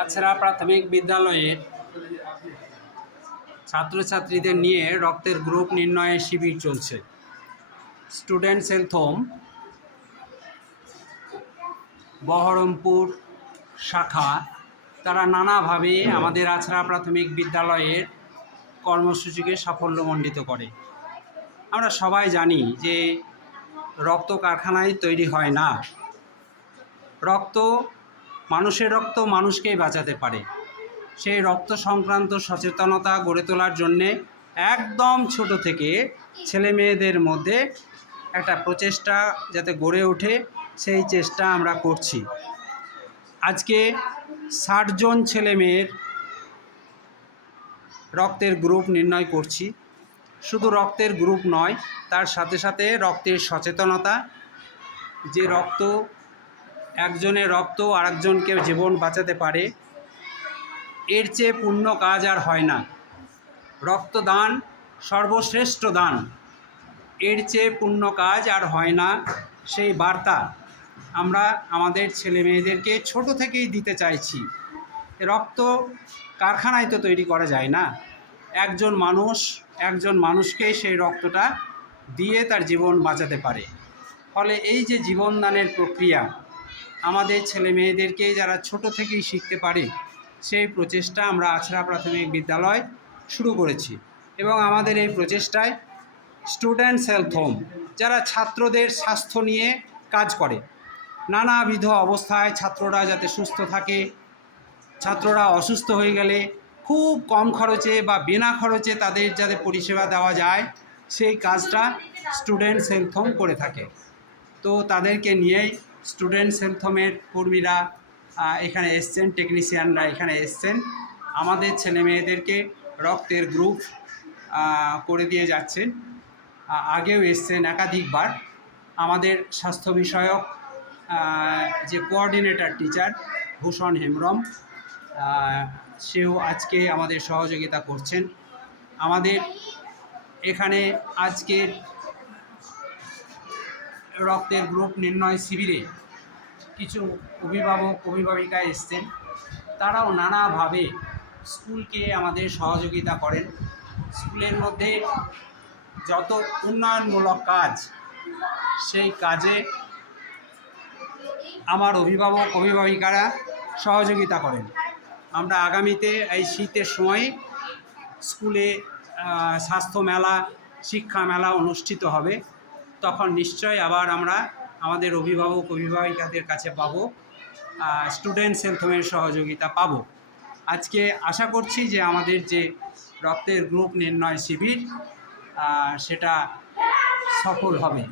আছড়া প্রাথমিক বিদ্যালয়ের ছাত্রছাত্রীদের নিয়ে রক্তের গ্রুপ নির্ণয়ের শিবির চলছে। স্টুডেন্টস হেলথ হোম বহরমপুর শাখা তারা নানাভাবে আমাদের আছড়া প্রাথমিক বিদ্যালয়ের কর্মসূচিকে সাফল্যমণ্ডিত করে। আমরা সবাই জানি যে রক্ত কারখানায় তৈরি হয় না, রক্ত মানুষের রক্ত মানুষকেই বাঁচাতে পারে। সেই রক্ত সংক্রান্ত সচেতনতা গড়ে তোলার জন্যে একদম ছোট থেকে ছেলে মেয়েদের মধ্যে একটা প্রচেষ্টা যাতে গড়ে ওঠে সেই চেষ্টা আমরা করছি। আজকে 60 জন ছেলে মেয়ের রক্তের গ্রুপ নির্ণয় করছি। শুধু রক্তের গ্রুপ নয়, তার সাথে সাথে রক্তের সচেতনতা, যে রক্ত একজনের রক্ত আরেকজনকে জীবন বাঁচাতে পারে, এর চেয়ে পুণ্য কাজ আর হয় না। রক্তদান সর্বশ্রেষ্ঠ দান, এর চেয়ে পুণ্য কাজ আর হয় না। সেই বার্তা আমরা আমাদের ছেলে মেয়েদেরকে ছোট থেকেই দিতে চাইছি। রক্ত কারখানায় তো তৈরি করা যায় না, একজন মানুষকেই সেই রক্তটা দিয়ে তার জীবন বাঁচাতে পারে। ফলে এই যে জীবনদানের প্রক্রিয়া আমাদের ছেলে মেয়েদেরকে যারা ছোট থেকেই শিখতে পারে, সেই প্রচেষ্টা আমরা আছড়া প্রাথমিক বিদ্যালয় শুরু করেছি। এবং আমাদের এই প্রচেষ্টায় স্টুডেন্টস হেলথ হোম যারা ছাত্রদের স্বাস্থ্য নিয়ে কাজ করে, নানাবিধ অবস্থায় ছাত্ররা যাতে সুস্থ থাকে, ছাত্ররা অসুস্থ হয়ে গেলে খুব কম খরচে বা বিনা খরচে তাদের যাতে পরিষেবা দেওয়া যায়, সেই কাজটা স্টুডেন্টস হেলথ হোম করে থাকে। তো তাদেরকে নিয়েই স্টুডেন্টস হেলথ হোমের কর্মীরা এখানে এসছেন, টেকনিশিয়ানরা এখানে এসছেন, আমাদের ছেলে মেয়েদেরকে রক্তের গ্রুপ করে দিয়ে যাচ্ছেন। আগেও এসছেন একাধিকবার। আমাদের স্বাস্থ্য বিষয়ক যে কোঅর্ডিনেটর টিচার ভূষণ হেমব্রম, সেও আজকে আমাদের সহযোগিতা করছেন। আমাদের এখানে আজকের রক্তের গ্রুপ নির্ণয় শিবিরে কিছু অভিভাবক অভিভাবিকা এসছেন, তারাও নানাভাবে স্কুলকে আমাদের সহযোগিতা করেন। স্কুলের মধ্যে যত উন্নয়নমূলক কাজ, সেই কাজে আমার অভিভাবক অভিভাবিকারা সহযোগিতা করেন। আমরা আগামীতে এই শীতের সময় স্কুলে স্বাস্থ্য মেলা, শিক্ষা মেলা অনুষ্ঠিত হবে, তখন নিশ্চয় আবার আমরা আমাদের অভিভাবক অভিভাবিকাদের কাছে পাবো, স্টুডেন্টস হেলথ হোমের সহযোগিতা পাবো। আজকে আশা করছি যে আমাদের যে রক্তের গ্রুপ নির্ণয় শিবির সেটা সফল হবে।